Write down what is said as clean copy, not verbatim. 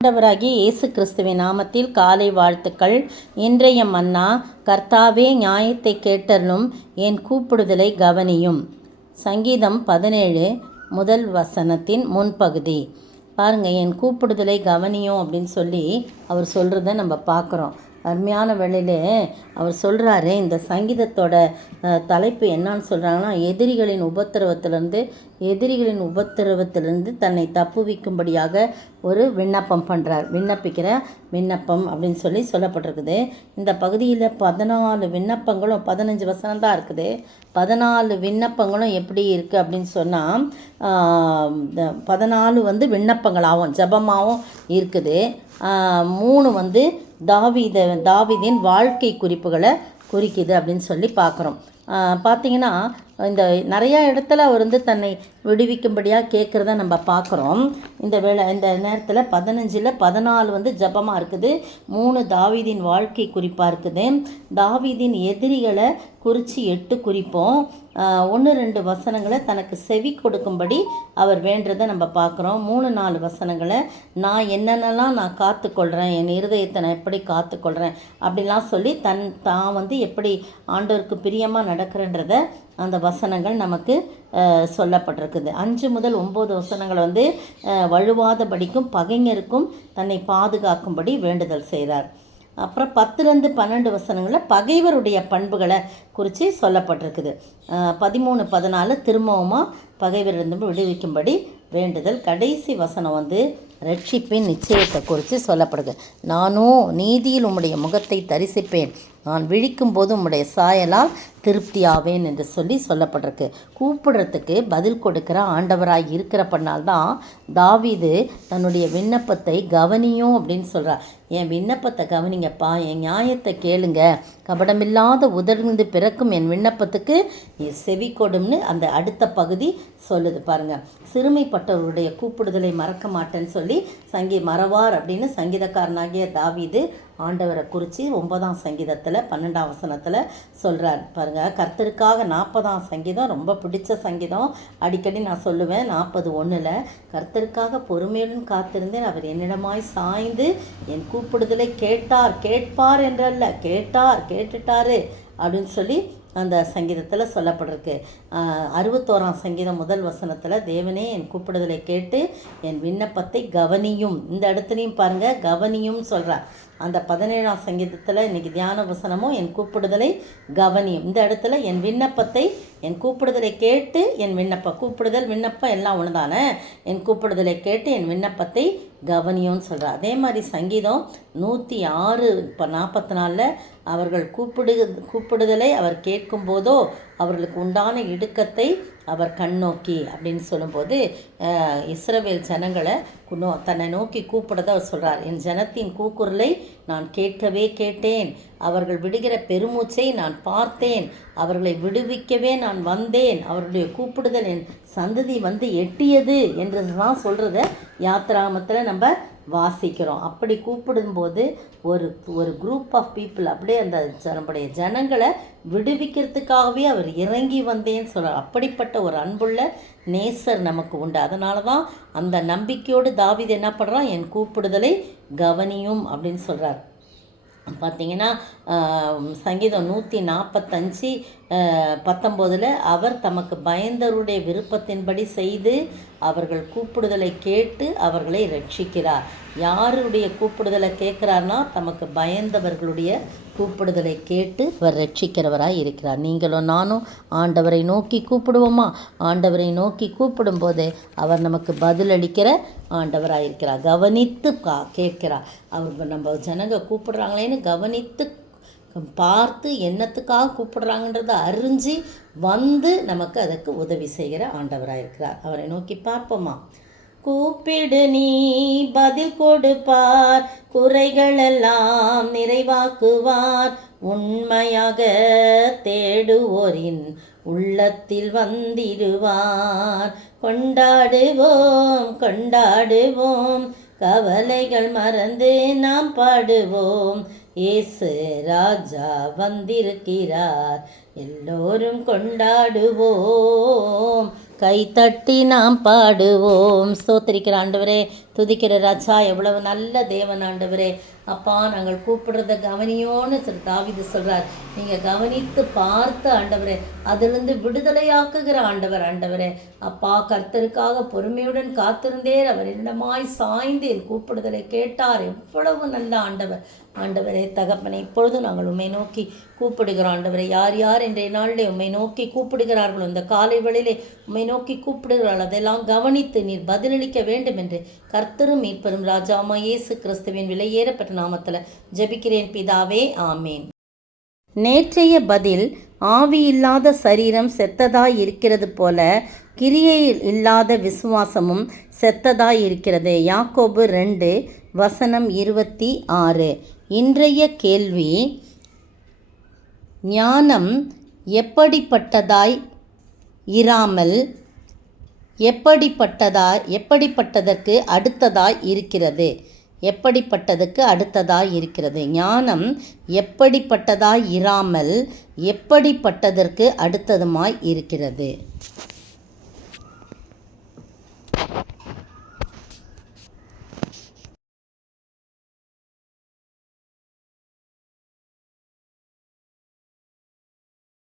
ஆண்டவராகிய இயேசு கிறிஸ்துவின் நாமத்தில் காலை வாழ்த்துக்கள். இன்றைய மன்னா, கர்த்தாவே நியாயத்தை கேட்டருளும், என் கூப்பிடுதலை கவனியும். சங்கீதம் 17 முதல் வசனத்தின் முன்பகுதி பாருங்கள். என் கூப்பிடுதலை கவனியும் அப்படின்னு சொல்லி அவர் சொல்கிறத நம்ம பார்க்குறோம். அருமையான வேளையில் அவர் சொல்கிறாரு. இந்த சங்கீதத்தோட தலைப்பு என்னான்னு சொல்கிறாங்கன்னா, எதிரிகளின் உபத்திரவத்திலிருந்து தன்னை தப்புவிக்கும்படியாக ஒரு விண்ணப்பம் பண்ணுறார். விண்ணப்பம் அப்படின்னு சொல்லி சொல்லப்பட்டிருக்குது. இந்த பகுதியில் 14 விண்ணப்பங்களும் 15 வசனம் தான் இருக்குது. 14 விண்ணப்பங்களும் எப்படி இருக்குது அப்படின்னு சொன்னால், 14 விண்ணப்பங்களாகவும் ஜபமாகவும் இருக்குது. 3 தாவீதின் வாழ்க்கை குறிப்புகளை குறிக்குது அப்படின்னு சொல்லி பார்க்குறோம். பார்த்திங்கன்னா, இந்த நிறையா இடத்துல அவர் தன்னை விடுவிக்கும்படியாக கேட்குறத நம்ம பார்க்குறோம். இந்த நேரத்தில் 15ல் 14 ஜபமாக இருக்குது. 3 தாவீதின் வாழ்க்கை குறிப்பாக இருக்குது. தாவீதின் எதிரிகளை குறித்து 8 குறிப்போம். 1-2 வசனங்களை தனக்கு செவி கொடுக்கும்படி அவர் வேண்டுறதை நம்ம பார்க்குறோம். 3-4 வசனங்களை நான் என்னென்னலாம் நான் காத்துக்கொள்கிறேன், என் இருதயத்தை நான் எப்படி காத்துக்கொள்கிறேன் அப்படிலாம் சொல்லி தான் எப்படி ஆண்டவருக்கு பிரியமாக நடக்கிறன்றத அந்த வசனங்கள் நமக்கு சொல்லப்பட்டிருக்குது. 5 முதல் 9 வசனங்கள் வழுவாதபடிக்கும் பகைஞருக்கும் தன்னை பாதுகாக்கும்படி வேண்டுதல் செய்கிறார். அப்புறம் 10-12 வசனங்களில் பகைவருடைய பண்புகளை குறித்து சொல்லப்பட்டிருக்குது. 13-14 திரும்பவுமா பகைவரிலிருந்து விடுவிக்கும்படி வேண்டுதல். கடைசி வசனம் ரட்சிப்பின் நிச்சயத்தை குறித்து சொல்லப்படுது. நானும் நீதியில் உம்முடைய முகத்தை தரிசிப்பேன், நான் விழிக்கும் போது உம்முடைய சாயலால் திருப்தியாவேன் என்று சொல்லப்பட்டிருக்கு. கூப்பிடுறதுக்கு பதில் கொடுக்குற ஆண்டவராய் இருக்கிறப்பனால்தான் தாவீது தன்னுடைய விண்ணப்பத்தை கவனியும் அப்படின்னு சொல்கிறார். என் விண்ணப்பத்தை கவனிங்கப்பா, என் நியாயத்தை கேளுங்க, கபடமில்லாத உதர்ந்து பிறக்கும் என் விண்ணப்பத்துக்கு செவி கொடும்னு அந்த அடுத்த பகுதி சொல்லுது பாருங்கள். சிறுமைப்பட்டவருடைய கூப்பிடுதலை மறக்க மாட்டேன்னு சொல்லி மறவார் அப்படின்னு சங்கீதக்காரனாகிய தாவீது ஆண்டவரை குறித்து 9ஆம் சங்கீதத்தில் 12ஆம் வசனத்தில் சொல்கிறார் பாருங்கள். கர்த்தருக்காக 40ஆம் சங்கீதம் ரொம்ப பிடிச்ச சங்கீதம். அடிக்கடி நான் சொல்லுவேன். 40:1 கர்த்தருக்காக பொறுமையுடன் காத்திருந்தேன், அவர் என்னிடமாய் சாய்ந்து என் கூப்பிடுதலை கேட்பார் என்றல்ல, கேட்டுட்டாரு அப்படின்னு சொல்லி அந்த சங்கீதத்தில் சொல்லப்பட்டிருக்கு. 61ஆம் சங்கீதம் 1 வசனத்தில் தேவனே என் கூப்பிடுதலை கேட்டு என் விண்ணப்பத்தை கவனியும். இந்த இடத்துலையும் பாருங்கள், கவனியும் சொல்கிறார். அந்த 17ஆம் சங்கீதத்தில் இன்றைக்கி தியான வசனமும் என் கூப்பிடுதலை கவனியும். இந்த இடத்துல என் கூப்பிடுதலை கேட்டு என் கூப்பிடுதல் விண்ணப்பம் எல்லாம் ஒன்று தானே. என் கூப்பிடுதலை கேட்டு என் விண்ணப்பத்தை கவனியும்னு சொல்கிறார். அதே மாதிரி சங்கீதம் 106 44 அவர்கள் கூப்பிடுதலை அவர் கேட்கும் போதோ அவர்களுக்கு உண்டான இடுக்கத்தை அவர் கண்ணோக்கி அப்படின்னு சொல்லும்போது இஸ்ரவேல் ஜனங்களை தன்னை நோக்கி கூப்பிடதை அவர் சொல்கிறார். என் ஜனத்தின் கூக்குரலை நான் கேட்டேன், அவர்கள் விடுகிற பெருமூச்சை நான் பார்த்தேன், அவர்களை விடுவிக்கவே நான் வந்தேன், அவருடைய கூப்பிடுதல் என் சந்ததி எட்டியது என்று தான் சொல்கிறத யாத்திராகமத்தில் நம்ம வாசிக்கிறோம். அப்படி கூப்பிடும்போது ஒரு குரூப் ஆஃப் பீப்புள் அப்படியே அந்த நம்முடைய ஜனங்களை விடுவிக்கிறதுக்காகவே அவர் இறங்கி வந்தேன்னு சொல்கிறார். அப்படிப்பட்ட ஒரு அன்புள்ள நேசர் நமக்கு உண்டு. அதனால தான் அந்த நம்பிக்கையோடு தாவீது என்ன பண்ணுறான், என் கூப்பிடுதலை கவனியும் அப்படின்னு சொல்கிறார். பார்த்திங்கன்னா சங்கீதம் 145:19 அவர் தமக்கு பயந்தவருடைய விருப்பத்தின்படி செய்து அவர்கள் கூப்பிடுதலை கேட்டு அவர்களை ரட்சிக்கிறார். யாருடைய கூப்பிடுதலை கேட்குறார்னா, தமக்கு பயந்தவர்களுடைய கூப்பிடுதலை கேட்டு அவர் ரட்சிக்கிறவராக இருக்கிறார். நீங்களும் நானும் ஆண்டவரை நோக்கி கூப்பிடுவோமா? ஆண்டவரை நோக்கி கூப்பிடும்போது அவர் நமக்கு பதிலளிக்கிற ஆண்டவராக இருக்கிறார். கவனித்து கேட்கிறார். அவர் நம்ம ஜனங்க கூப்பிடுறாங்களேன்னு கவனித்து பார்த்து என்னத்துக்காக கூப்பிடுறாங்கன்றதை அறிஞ்சு நமக்கு அதுக்கு உதவி செய்கிற ஆண்டவராக இருக்கிறார். அவரை நோக்கி பார்ப்போமா? கூப்பிடு நீ பதில் கொடுப்பார், குறைகளெல்லாம் நிறைவாக்குவார், உண்மையாக தேடுவோரின் உள்ளத்தில் வந்திடுவார். கொண்டாடுவோம், கவலைகள் மறந்து நாம் பாடுவோம், இயேசு ராஜா வந்திருக்கிறார், எல்லோரும் கொண்டாடுவோம், கைத்தட்டி நாம் பாடுவோம். ஸ்தோத்திரிக்கிற ஆண்டவரே, துதிக்கிற ராஜா, எவ்வளவு நல்ல தேவன் ஆண்டவரே. அப்பா, நாங்கள் கூப்பிடுறத கவனியோன்னு தாவீது சொல்கிறார். நீங்கள் கவனித்து பார்த்து ஆண்டவரே, அதிலிருந்து விடுதலையாக்குகிற ஆண்டவரே. அப்பா, கர்த்தருக்காக பொறுமையுடன் காத்திருந்தேர், அவர் என்னமாய் சாய்ந்து என் கூப்பிடுதலை கேட்டார். எவ்வளவு நல்ல ஆண்டவரே தகப்பனை. இப்பொழுதும் நாங்கள் உம்மை நோக்கி கூப்பிடுகிறோம் ஆண்டவரே. யார் யார் இன்றைய நாளிலே உம்மை நோக்கி கூப்பிடுகிறார்களோ, இந்த காலை வேளையிலே உம்மை நோக்கி கூப்பிடுகிறாள், அதெல்லாம் கவனித்து நீர் பதிலளிக்க வேண்டும் என்று கர்த்தரும் மீட்பரும் ராஜாமா இயேசு கிறிஸ்துவின் விலையேறப்பட்ட நாமத்தில் ஜெபிக்கிறேன் பிதாவே, ஆமேன். நேற்றைய பதில், ஆவி இல்லாத சரீரம் செத்ததாய் இருக்கிறது போல கிரியையில் இல்லாத விசுவாசமும் செத்ததாய் இருக்கிறது. யாக்கோபு 2:26. இன்றைய கேள்வி, ஞானம் எப்படிப்பட்டதாய் இராமல் எப்படிப்பட்டதற்கு அடுத்ததாய் இருக்கிறது? எப்படிப்பட்டதுக்கு அடுத்ததாய் இருக்கிறது. ஞானம் எப்படிப்பட்டதாய் இராமல் எப்படிப்பட்டதற்கு அடுத்ததுமாய் இருக்கிறது.